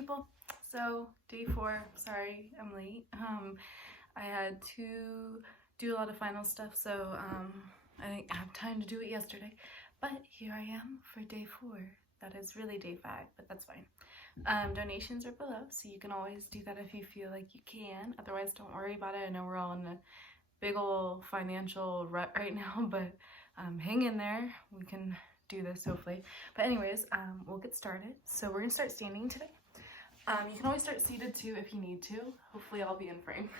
people. So day 4, sorry I'm late. I had to do a lot of final stuff, so I didn't have time to do it yesterday. But here I am for day 4. That is really day 5, but that's fine. Donations are below, so you can always do that if you feel like you can. Otherwise, don't worry about it. I know we're all in a big old financial rut right now, but hang in there. We can do this hopefully. But anyways, we'll get started. So we're gonna start standing today. You can always start seated too if you need to. Hopefully I'll be in frame.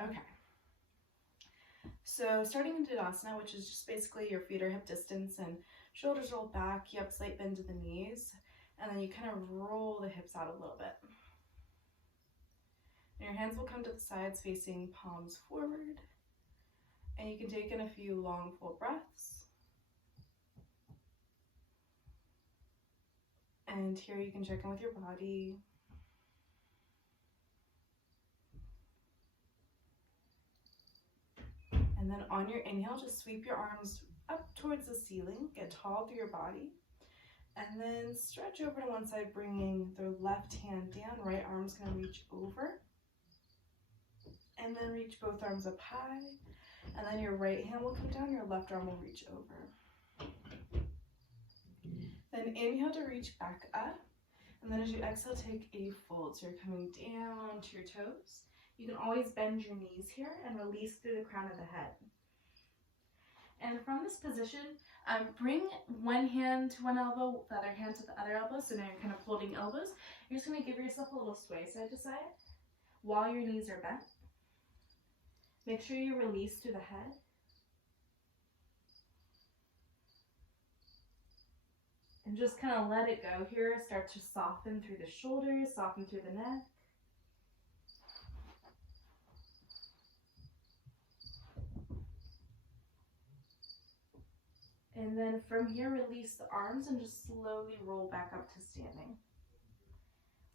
Okay. So starting in Tadasana, which is just basically your feet are hip distance and shoulders rolled back, you have slight bend to the knees, and then you kind of roll the hips out a little bit. And your hands will come to the sides facing palms forward, and you can take in a few long full breaths. And here you can check in with your body. And then on your inhale, just sweep your arms up towards the ceiling, get tall through your body, and then stretch over to one side, bringing the left hand down. Right arm's gonna reach over, and then reach both arms up high, and then your right hand will come down, your left arm will reach over. Then inhale to reach back up, and then as you exhale, take a fold. So you're coming down to your toes. You can always bend your knees here and release through the crown of the head. And from this position, bring one hand to one elbow, the other hand to the other elbow. So now you're kind of holding elbows. You're just going to give yourself a little sway side to side while your knees are bent. Make sure you release through the head. And just kind of let it go here. Start to soften through the shoulders, soften through the neck. And then from here, release the arms and just slowly roll back up to standing.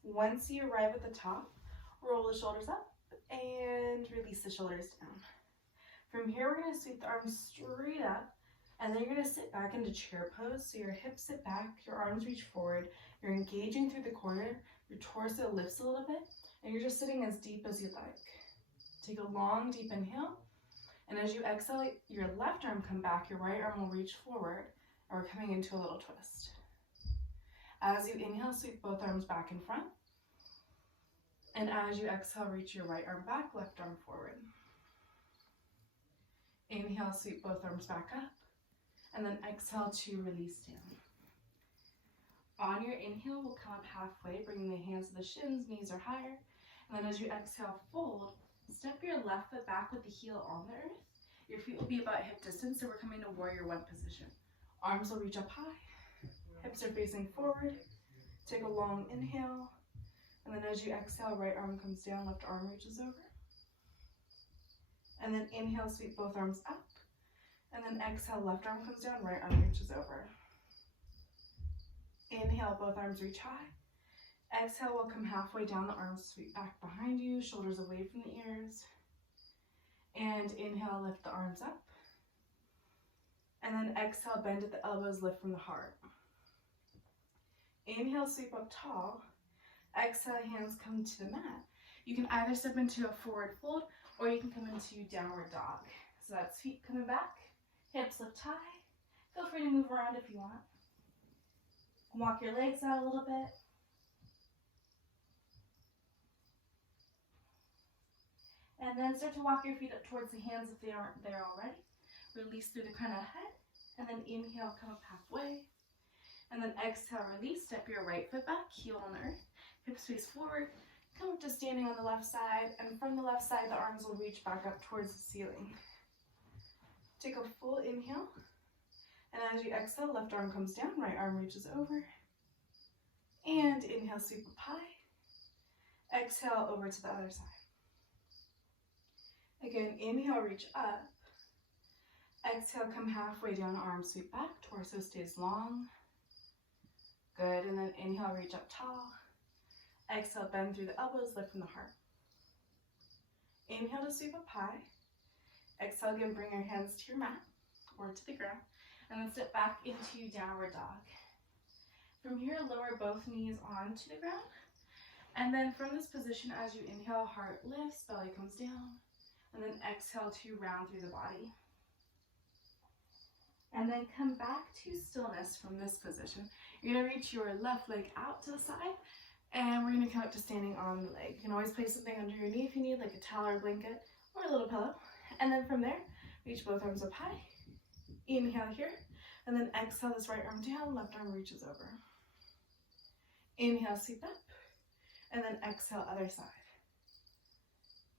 Once you arrive at the top, roll the shoulders up and release the shoulders down. From here, we're going to sweep the arms straight up, and then you're going to sit back into chair pose. So your hips sit back, your arms reach forward, you're engaging through the corner, your torso lifts a little bit, and you're just sitting as deep as you'd like. Take a long, deep inhale. And as you exhale, your left arm come back, your right arm will reach forward, and we're coming into a little twist. As you inhale, sweep both arms back in front. And as you exhale, reach your right arm back, left arm forward. Inhale, sweep both arms back up, and then exhale to release down. On your inhale, we'll come up halfway, bringing the hands to the shins, knees are higher. And then as you exhale, fold. Step your left foot back with the heel on the earth. Your feet will be about hip distance, so we're coming to warrior one position. Arms will reach up high, hips are facing forward. Take a long inhale, and then as you exhale, right arm comes down, left arm reaches over. And then inhale, sweep both arms up, and then exhale, left arm comes down, right arm reaches over. Inhale, both arms reach high. Exhale, we'll come halfway down, the arms sweep back behind you, shoulders away from the ears. And inhale, lift the arms up. And then exhale, bend at the elbows, lift from the heart. Inhale, sweep up tall. Exhale, hands come to the mat. You can either step into a forward fold, or you can come into downward dog. So that's feet coming back, hips lift high. Feel free to move around if you want. Walk your legs out a little bit. And then start to walk your feet up towards the hands if they aren't there already. Release through the crown of the head, and then inhale, come up halfway. And then exhale, release, step your right foot back, heel on the earth, hips face forward, come up to standing on the left side, and from the left side, the arms will reach back up towards the ceiling. Take a full inhale, and as you exhale, left arm comes down, right arm reaches over. And inhale, sweep up high. Exhale, over to the other side. Again, inhale, reach up. Exhale, come halfway down, arms sweep back, torso stays long. Good, and then inhale, reach up tall. Exhale, bend through the elbows, lift from the heart. Inhale to sweep up high. Exhale, again, bring your hands to your mat or to the ground, and then sit back into downward dog. From here, lower both knees onto the ground. And then from this position, as you inhale, heart lifts, belly comes down. And then exhale to round through the body. And then come back to stillness from this position. You're gonna reach your left leg out to the side, and we're gonna come up to standing on the leg. You can always place something under your knee if you need, like a towel or a blanket or a little pillow. And then from there, reach both arms up high. Inhale here, and then exhale this right arm down, left arm reaches over. Inhale, sweep up, and then exhale, other side.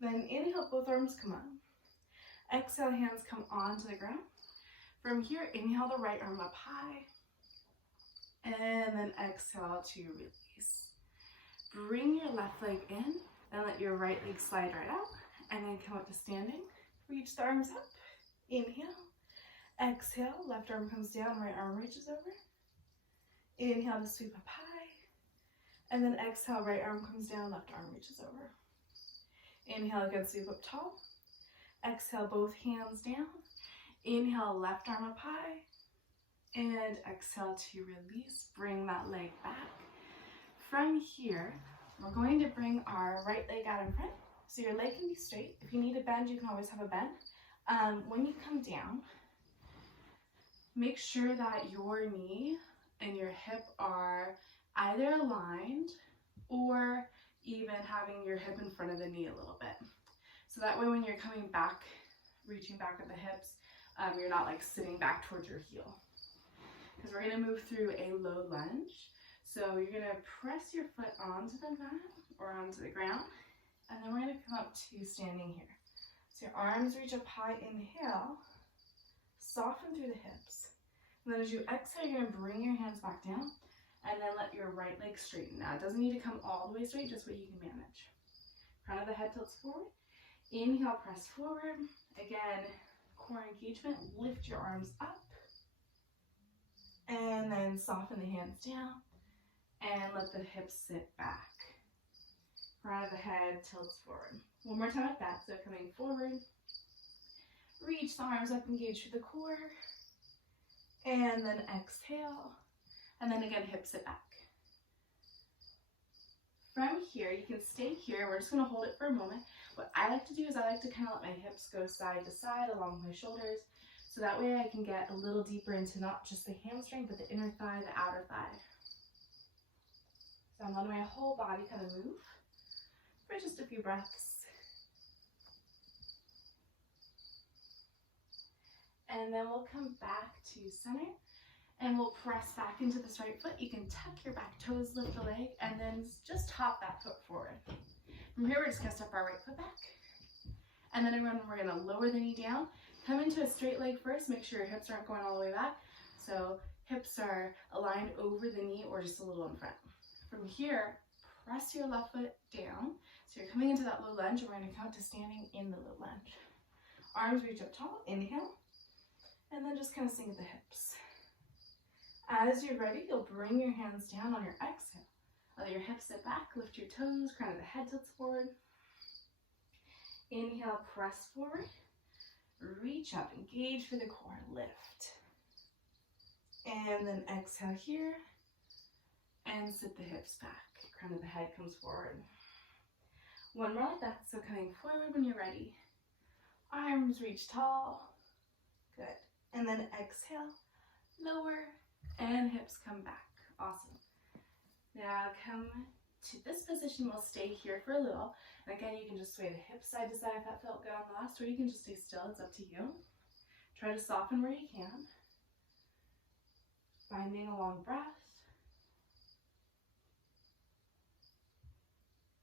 Then inhale, both arms come up. Exhale, hands come onto the ground. From here, inhale the right arm up high, and then exhale to release. Bring your left leg in, and let your right leg slide right out, and then come up to standing. Reach the arms up, inhale. Exhale, left arm comes down, right arm reaches over. Inhale to sweep up high, and then exhale, right arm comes down, left arm reaches over. Inhale again, sweep up tall. Exhale, both hands down. Inhale, left arm up high, and exhale to release. Bring that leg back. From here, we're going to bring our right leg out in front, so your leg can be straight. If you need a bend, you can always have a bend. When you come down, make sure that your knee and your hip are either aligned or even having your hip in front of the knee a little bit. So that way when you're coming back, reaching back with the hips, you're not like sitting back towards your heel. Because we're going to move through a low lunge. So you're going to press your foot onto the mat or onto the ground, and then we're going to come up to standing here. So your arms reach up high, inhale, soften through the hips. And then as you exhale, you're going to bring your hands back down, and then let your right leg straighten. Now it doesn't need to come all the way straight, just what you can manage. Front of the head tilts forward. Inhale, press forward. Again, core engagement, lift your arms up, and then soften the hands down, and let the hips sit back. Front of the head tilts forward. One more time like that, so coming forward, reach the arms up, engage through the core, and then exhale, and then again, hips sit back. From here, you can stay here. We're just going to hold it for a moment. What I like to do is I like to kind of let my hips go side to side along my shoulders, so that way I can get a little deeper into not just the hamstring, but the inner thigh, the outer thigh. So I'm letting my whole body kind of move for just a few breaths. And then we'll come back to center, and we'll press back into this right foot. You can tuck your back toes, lift the leg, and then just hop that foot forward. From here, we're just gonna step our right foot back. And then everyone, we're gonna lower the knee down. Come into a straight leg first. Make sure your hips aren't going all the way back. So hips are aligned over the knee or just a little in front. From here, press your left foot down. So you're coming into that low lunge, and we're gonna come to standing in the low lunge. Arms reach up tall, inhale, and then just kind of sink at the hips. As you're ready, you'll bring your hands down on your exhale. Let your hips sit back, lift your toes, crown of the head tilts forward. Inhale, press forward. Reach up, engage for the core, lift. And then exhale here, and sit the hips back. Crown of the head comes forward. One more like that, so coming forward when you're ready. Arms reach tall, good. And then exhale, lower, and hips come back, awesome. Now come to this position, we'll stay here for a little. And again, you can just sway the hips side to side if that felt good on the last, or you can just stay still, it's up to you. Try to soften where you can. Finding a long breath.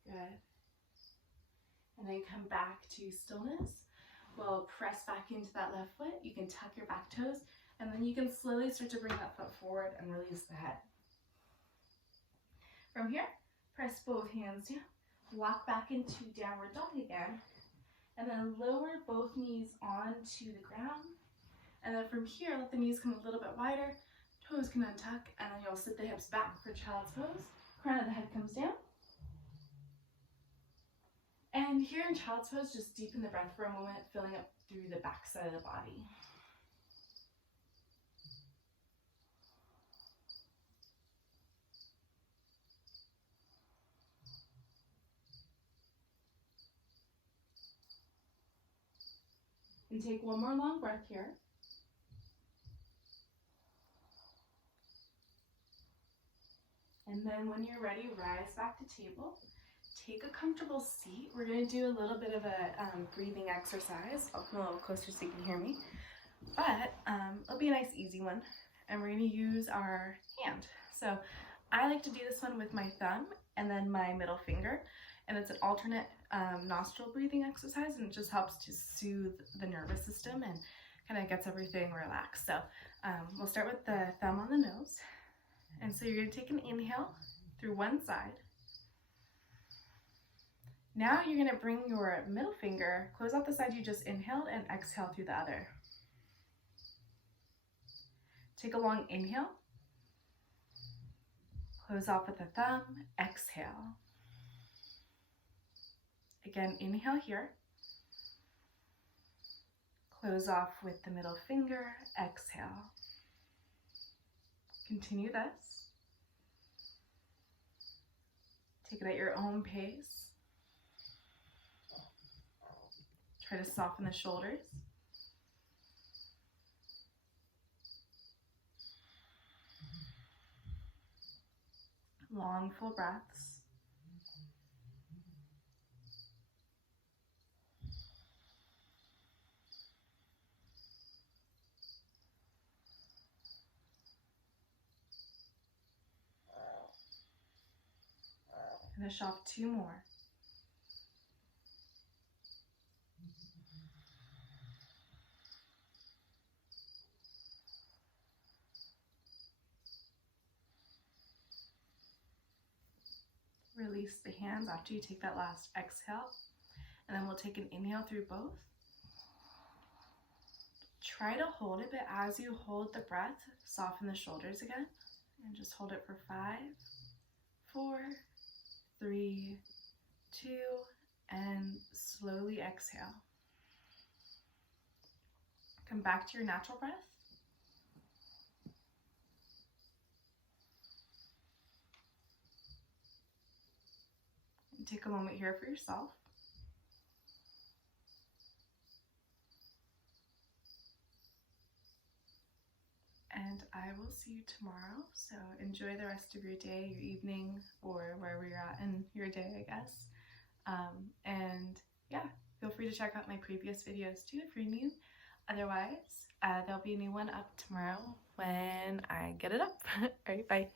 Good. And then come back to stillness. We'll press back into that left foot. You can tuck your back toes, and then you can slowly start to bring that foot forward and release the head. From here, press both hands down, walk back into downward dog again, and then lower both knees onto the ground. And then from here, let the knees come a little bit wider, toes can untuck, and then you'll sit the hips back for child's pose. Crown of the head comes down. And here in child's pose, just deepen the breath for a moment, filling up through the back side of the body. And take one more long breath here. And then when you're ready, rise back to table. Take a comfortable seat. We're going to do a little bit of a breathing exercise. I'll come a little closer so you can hear me. But it'll be a nice easy one. And we're going to use our hand. So I like to do this one with my thumb and then my middle finger. And it's an alternate nostril breathing exercise, and it just helps to soothe the nervous system and kind of gets everything relaxed. So we'll start with the thumb on the nose. And so you're going to take an inhale through one side. Now you're going to bring your middle finger, close out the side you just inhaled, and exhale through the other. Take a long inhale. Close off with the thumb, exhale. Again, inhale here. Close off with the middle finger, exhale. Continue this. Take it at your own pace. Try to soften the shoulders. Long, full breaths. Finish off 2 more. Release the hands after you take that last exhale. And then we'll take an inhale through both. Try to hold it, but as you hold the breath, soften the shoulders again. And just hold it for 5, 4, 3, 2, and slowly exhale. Come back to your natural breath. And take a moment here for yourself. And I will see you tomorrow. So enjoy the rest of your day, your evening, or wherever you're at in your day, I guess. And yeah, feel free to check out my previous videos too if you're new. Otherwise, there'll be a new one up tomorrow when I get it up. All right, bye.